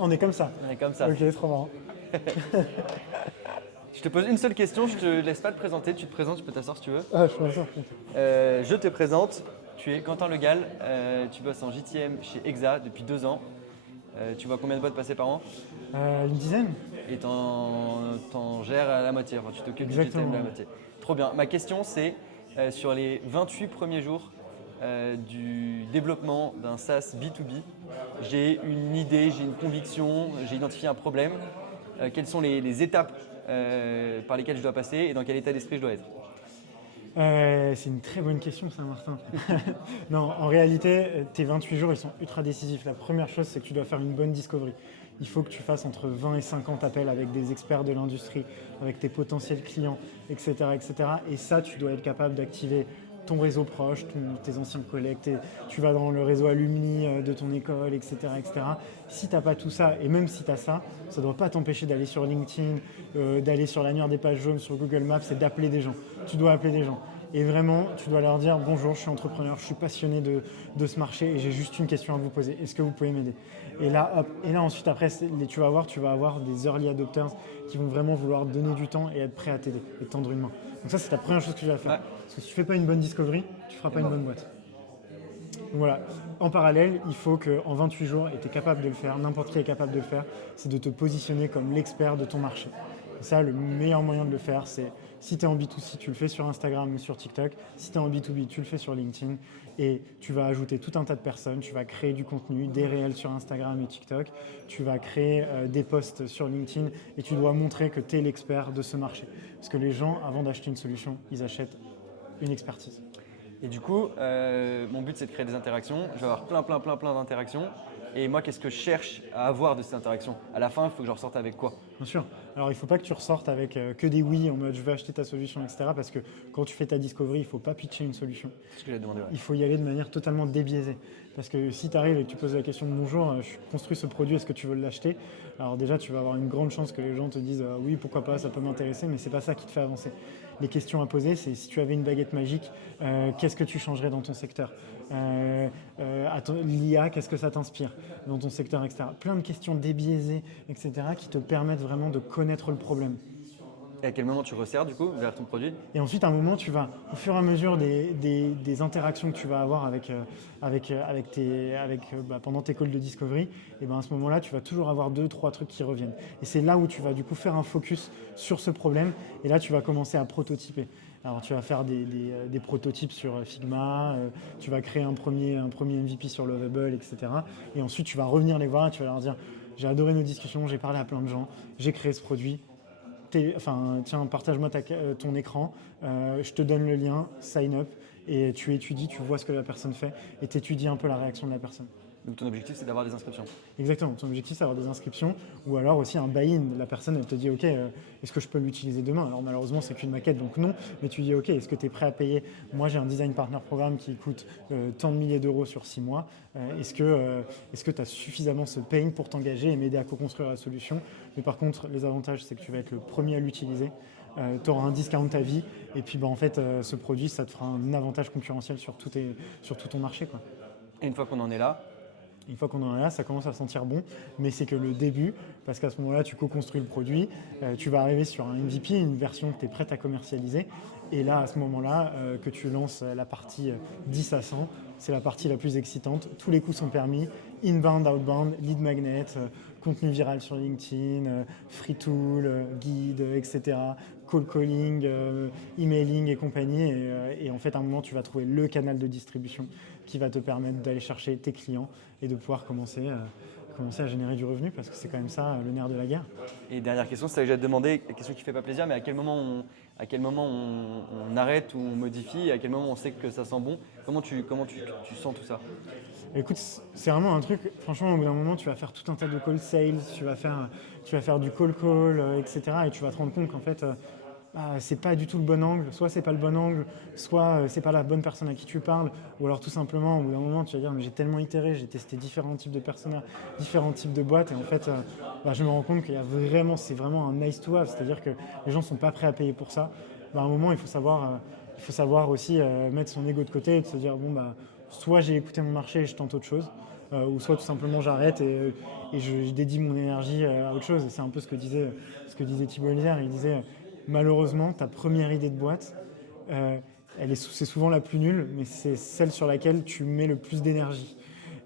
On est comme ça. On est comme ça. Ok, trop marrant. Je te pose une seule question, je te laisse pas te présenter, tu te présentes, tu peux t'asseoir si tu veux. Ah, je suis sûr. Je te présente, tu es Quentin Legal, tu bosses en JTM chez Exa depuis 2 ans. Tu vois combien de boîtes passer par an Une dizaine? et t'en gères à la moitié, enfin tu t'occupes du Exactement. JTM de la moitié. Trop bien. Ma question c'est sur les 28 premiers jours du développement d'un SaaS B2B, j'ai une idée, j'ai une conviction, j'ai identifié un problème. Quelles sont les étapes par lesquelles je dois passer et dans quel état d'esprit je dois être? C'est une très bonne question, ça, Martin. Non, en réalité, tes 28 jours, ils sont ultra décisifs. La première chose, c'est que tu dois faire une bonne discovery. Il faut que tu fasses entre 20 et 50 appels avec des experts de l'industrie, avec tes potentiels clients, etc., etc. Et ça, tu dois être capable d'activer ton réseau proche, tes anciens collègues, tu vas dans le réseau alumni de ton école, etc., etc. Si tu n'as pas tout ça, et même si tu as ça, ça ne doit pas t'empêcher d'aller sur LinkedIn, d'aller sur l'annuaire des pages jaunes, sur Google Maps et d'appeler des gens. Tu dois appeler des gens. Et vraiment, tu dois leur dire bonjour, je suis entrepreneur, je suis passionné de ce marché et j'ai juste une question à vous poser. Est-ce que vous pouvez m'aider? Et là, hop, et là ensuite, après, tu vas avoir des early adopters qui vont vraiment vouloir donner du temps et être prêts à t'aider et te tendre une main. Donc ça, c'est la première chose que j'ai à faire. Ouais. Parce que si tu fais pas une bonne discovery, tu feras pas une bonne boîte. Donc voilà. En parallèle, il faut qu'en 28 jours, et tu es capable de le faire, n'importe qui est capable de le faire, c'est de te positionner comme l'expert de ton marché. Et ça, le meilleur moyen de le faire, c'est si tu es en B2C, tu le fais sur Instagram ou sur TikTok. Si tu es en B2B, tu le fais sur LinkedIn. Et tu vas ajouter tout un tas de personnes. Tu vas créer du contenu, des réels sur Instagram et TikTok. Tu vas créer des posts sur LinkedIn. Et tu dois montrer que tu es l'expert de ce marché. Parce que les gens, avant d'acheter une solution, ils achètent une expertise. Et du coup, mon but c'est de créer des interactions. Je vais avoir plein d'interactions. Et moi, qu'est-ce que je cherche à avoir de ces interactions? À la fin, il faut que je ressorte avec quoi? Bien sûr. Alors, il ne faut pas que tu ressortes avec que des oui en mode je vais acheter ta solution, etc. Parce que quand tu fais ta discovery, il ne faut pas pitcher une solution. C'est ce que j'ai demandé. Ouais. Il faut y aller de manière totalement débiaisée. Parce que si tu arrives et que tu poses la question de bonjour, je construis ce produit, est-ce que tu veux l'acheter? Alors déjà, tu vas avoir une grande chance que les gens te disent oui, pourquoi pas, ça peut m'intéresser, mais c'est pas ça qui te fait avancer. Les questions à poser, c'est si tu avais une baguette magique, qu'est-ce que tu changerais dans ton secteur? L'IA, qu'est-ce que ça t'inspire dans ton secteur, etc. Plein de questions débiaisées, etc., qui te permettent vraiment de connaître le problème. Et à quel moment tu resserres du coup vers ton produit? Et ensuite, à un moment, tu vas, au fur et à mesure des interactions que tu vas avoir pendant tes calls de discovery, et ben à ce moment-là, tu vas toujours avoir 2, 3 trucs qui reviennent. Et c'est là où tu vas du coup faire un focus sur ce problème. Et là, tu vas commencer à prototyper. Alors, tu vas faire des prototypes sur Figma, tu vas créer un premier MVP sur Lovable, etc. Et ensuite, tu vas revenir les voir et tu vas leur dire j'ai adoré nos discussions, j'ai parlé à plein de gens, j'ai créé ce produit. Tiens, partage-moi ton écran, je te donne le lien, sign up, et tu étudies, tu vois ce que la personne fait, et tu étudies un peu la réaction de la personne. Donc ton objectif c'est d'avoir des inscriptions. Exactement, ton objectif c'est d'avoir des inscriptions, ou alors aussi un buy-in. La personne elle te dit ok, est-ce que je peux l'utiliser demain? Alors malheureusement c'est qu'une maquette donc non, mais tu dis ok, est-ce que tu es prêt à payer? Moi j'ai un design partner programme qui coûte tant de milliers d'euros sur 6 mois, est-ce que tu as suffisamment ce pain pour t'engager et m'aider à co-construire la solution? Mais par contre les avantages c'est que tu vas être le premier à l'utiliser, tu auras un discount à vie, et puis en fait ce produit ça te fera un avantage concurrentiel sur tout ton marché, quoi. Et une fois qu'on en est là, Une fois qu'on en est là, ça commence à sentir bon, mais c'est que le début, parce qu'à ce moment-là, tu co-construis le produit, tu vas arriver sur un MVP, une version que tu es prête à commercialiser, et là, à ce moment-là, que tu lances la partie 10 à 100, c'est la partie la plus excitante. Tous les coups sont permis, inbound, outbound, lead magnet, contenu viral sur LinkedIn, free tool, guide, etc., call calling, emailing et compagnie. Et en fait, à un moment, tu vas trouver le canal de distribution qui va te permettre d'aller chercher tes clients et de pouvoir commencer à générer du revenu, parce que c'est quand même ça le nerf de la guerre. et dernière question, c'est ça que j'ai à te demander, la question qui fait pas plaisir, mais à quel moment on arrête ou on modifie, et à quel moment on sait que ça sent bon? Comment tu sens tout ça? Écoute, c'est vraiment un truc, franchement, au bout d'un moment, tu vas faire tout un tas de call sales, tu vas faire du call, etc. Et tu vas te rendre compte qu'en fait, c'est pas du tout le bon angle. Soit c'est pas le bon angle, soit c'est pas la bonne personne à qui tu parles, ou alors tout simplement, au bout d'un moment, tu vas dire, mais j'ai tellement itéré, j'ai testé différents types de personas, différents types de boîtes, et en fait, je me rends compte c'est vraiment un nice to have, c'est-à-dire que les gens sont pas prêts à payer pour ça. À un moment, il faut savoir aussi mettre son ego de côté et de se dire, bon, soit j'ai écouté mon marché et je tente autre chose, ou soit tout simplement j'arrête et je dédie mon énergie à autre chose. Et c'est un peu ce que disait Thibaut Ellière. Il disait malheureusement, ta première idée de boîte, c'est souvent la plus nulle, mais c'est celle sur laquelle tu mets le plus d'énergie.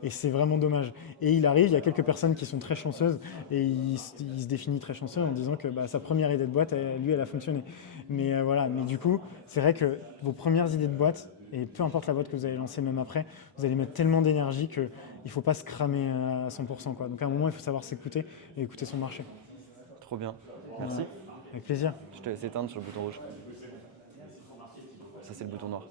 Et c'est vraiment dommage. Et il y a quelques personnes qui sont très chanceuses, et il se définit très chanceux en disant que sa première idée de boîte, elle a fonctionné. Mais voilà, mais du coup, c'est vrai que vos premières idées de boîte, et peu importe la boîte que vous allez lancer même après, vous allez mettre tellement d'énergie qu'il ne faut pas se cramer à 100%, quoi. Donc à un moment, il faut savoir s'écouter et écouter son marché. Trop bien. Merci. Avec plaisir. Je te laisse éteindre sur le bouton rouge. Ça, c'est le bouton noir.